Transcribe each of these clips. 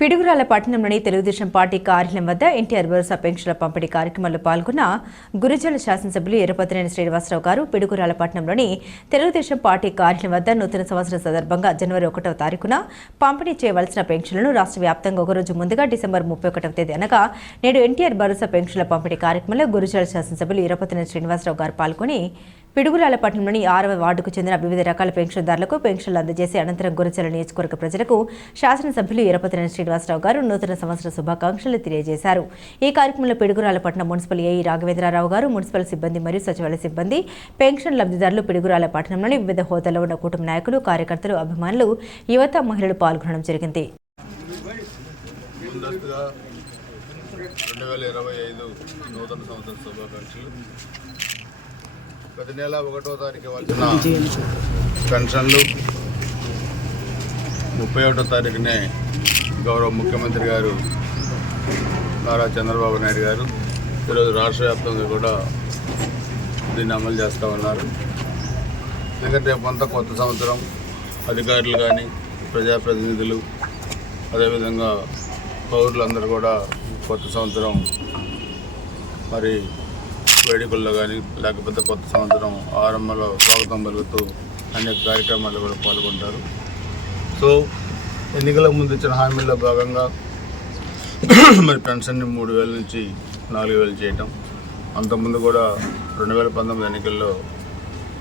పిడుగురాల పట్టణంలోని తెలుగుదేశం పార్టీ కార్యాలయం వద్ద ఎన్టీఆర్ భరోసా పెన్షన్ల పంపిణీ కార్యక్రమంలో పాల్గొన్న గురుజల శాసనసభ్యులు ఎర్రపతినేని శ్రీనివాసరావు గారు పిడుగురాల పట్టణంలోని తెలుగుదేశం పార్టీ కార్యాలయం వద్ద నూతన సంవత్సరం సందర్భంగా జనవరి ఒకటవ తారీఖున పంపిణీ చేయవలసిన పెన్షన్లను రాష్ట్ర వ్యాప్తంగా ఒకరోజు ముందుగా డిసెంబర్ ముప్పై ఒకటవ తేదీ అనగా నేడు ఎన్టీఆర్ భరోసా పెన్షన్ల పంపిణీ కార్యక్రమంలో గురుజల శాసనసభ్యులు ఎర్రపతినేని శ్రీనివాసరావు గారు పాల్గొని పిడుగురాల పట్టణంలోని ఆరవ వార్డుకు చెందిన వివిధ రకాల పెన్షన్దారులకు పెన్షన్లు అందజేసి అనంతరం గురచల నియోజకవర్గ ప్రజలకు శాసనసభ్యులు ఎరపతినేని శ్రీనివాసరావు గారు నూతన సంవత్సర శుభాకాంక్షలు తెలియజేశారు. ఈ కార్యక్రమంలో పిడుగురాల పట్టణ మున్సిపల్ ఏఈ రాఘవేంద్రరావు గారు మున్సిపల్ సిబ్బంది మరియు సచివాలయ సిబ్బంది పెన్షన్ లబ్ధిదారులు పిడుగురాల పట్టణంలోని వివిధ హోదాలో ఉన్న కుటుంబ నాయకులు కార్యకర్తలు అభిమానులు యువత మహిళలు పాల్గొనడం జరిగింది. ముందస్తుగా రెండు వేల ఇరవై ఐదు నూతన సంవత్సర శుభాకాంక్షలు. ప్రతి నెల ఒకటో తారీఖు ఇవ్వాల్సిన పెన్షన్లు. ముప్పై ఒకటో తారీఖునే గౌరవ ముఖ్యమంత్రి గారు నారా చంద్రబాబు నాయుడు గారు ఈరోజు రాష్ట్ర వ్యాప్తంగా కూడా దీన్ని అమలు చేస్తూ ఉన్నారు. ఎందుకంటే రేపంతా కొత్త సంవత్సరం అధికారులు కానీ ప్రజాప్రతినిధులు అదేవిధంగా పౌరులందరూ కూడా కొత్త సంవత్సరం మరి వేడుకల్లో కానీ లేకపోతే కొత్త సంవత్సరం ఆరంభంలో స్వాగతం పలుకుతూ అనేక కార్యక్రమాల్లో కూడా పాల్గొంటారు. సో ఎన్నికల ముందు ఇచ్చిన హామీల్లో భాగంగా మరి పెన్షన్ని మూడు వేల నుంచి నాలుగు వేలు చేయటం అంతకుముందు కూడా రెండు వేల పంతొమ్మిది ఎన్నికల్లో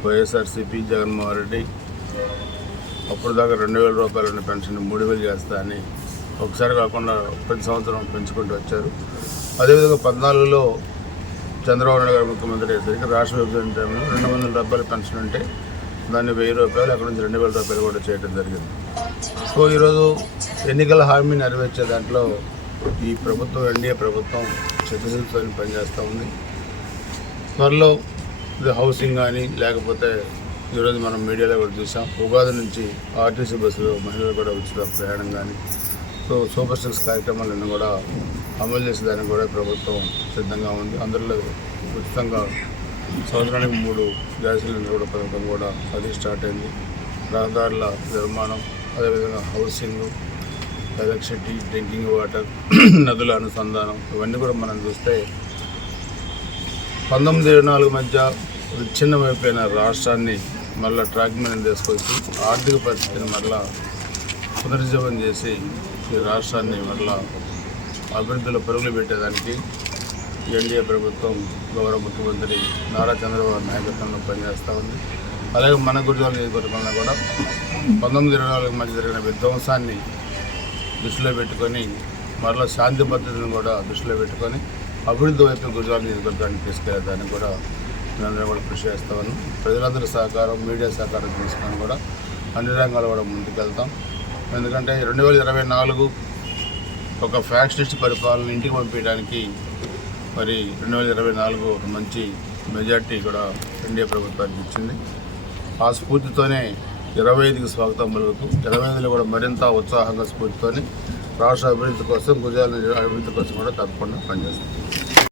వైఎస్ఆర్సీపీ జగన్మోహన్ రెడ్డి అప్పుడు దాకా రెండు వేల రూపాయలు ఉన్న పెన్షన్ మూడు వేలు చేస్తా అని ఒకసారి కాకుండా ప్రతి సంవత్సరం పెంచుకుంటూ వచ్చారు. అదేవిధంగా పద్నాలుగులో చంద్రబాబు నాయుడు గారు ముఖ్యమంత్రి అయ్యేసరికి రాష్ట్ర విభజన టైంలో రెండు వందల రూపాయల పెన్షన్ ఉంటే దాన్ని వెయ్యి రూపాయలు అక్కడ నుంచి రెండు వేల రూపాయలు కూడా చేయడం జరిగింది. సో ఈరోజు ఎన్నికల హామీ నెరవేర్చే దాంట్లో ఈ ప్రభుత్వం ఎన్డీఏ ప్రభుత్వం చిత్తశుద్ధితో పనిచేస్తూ ఉంది. త్వరలో ఇది హౌసింగ్ కానీ లేకపోతే ఈరోజు మనం మీడియాలో కూడా చూసాం. ఉగాది నుంచి ఆర్టీసీ బస్సులో మహిళలు కూడా ఉచిత ప్రయాణం కానీ సో సూపర్ సిక్స్ కార్యక్రమాలను కూడా అమలు చేసేదానికి కూడా ప్రభుత్వం సిద్ధంగా ఉంది. అందులో ఉచితంగా సంవత్సరానికి మూడు గ్యాస్ సిలిండర్ కూడా పథకం కూడా అది స్టార్ట్ అయింది. రహదారుల నిర్మాణం అదేవిధంగా హౌసింగ్ ఎలక్ట్రిసిటీ డ్రింకింగ్ వాటర్ నదుల అనుసంధానం ఇవన్నీ కూడా మనం చూస్తే పంతొమ్మిది ఇరవై నాలుగు మధ్య విచ్ఛిన్నమైపోయిన రాష్ట్రాన్ని మళ్ళీ ట్రాక్ మీద తీసుకొచ్చి ఆర్థిక పరిస్థితిని మళ్ళా పునరుజ్జీవం చేసి ఈ రాష్ట్రాన్ని మరలా అభివృద్ధిలో పరుగులు పెట్టేదానికి ఎన్డీఏ ప్రభుత్వం గౌరవ ముఖ్యమంత్రి నారా చంద్రబాబు నాయకత్వంలో పనిచేస్తూ ఉంది. అలాగే మన గురుజాల నియోజకవర్గంలో కూడా పంతొమ్మిది ఇరవై నాలుగు మధ్య జరిగిన విధ్వంసాన్ని దృష్టిలో పెట్టుకొని మరలా శాంతి భద్రతను కూడా దృష్టిలో పెట్టుకొని అభివృద్ధి వైపు గుజరాత్ నియోజకవర్గాన్ని తీసుకెళ్ళేదానికి కూడా మేమందరం కూడా కృషి చేస్తామని ప్రజలందరి సహకారం మీడియా సహకారం తీసుకొని కూడా అన్ని రంగాలు కూడా ముందుకెళ్తాం. ఎందుకంటే రెండు వేల ఇరవై నాలుగు ఒక ఫ్యాక్షనిస్ట్ పరిపాలన ఇంటికి పంపించడానికి మరి రెండు వేల ఇరవై నాలుగు ఒక మంచి మెజార్టీ కూడా ఎన్డీఏ ప్రభుత్వానికి ఇచ్చింది. ఆ స్ఫూర్తితోనే ఇరవై ఐదుకి స్వాగతం పలుకుతూ ఇరవై ఐదులో కూడా మరింత ఉత్సాహంగా స్ఫూర్తితోని రాష్ట్ర అభివృద్ధి కోసం గుజరాత్ అభివృద్ధి కోసం కూడా తప్పకుండా పనిచేస్తాం.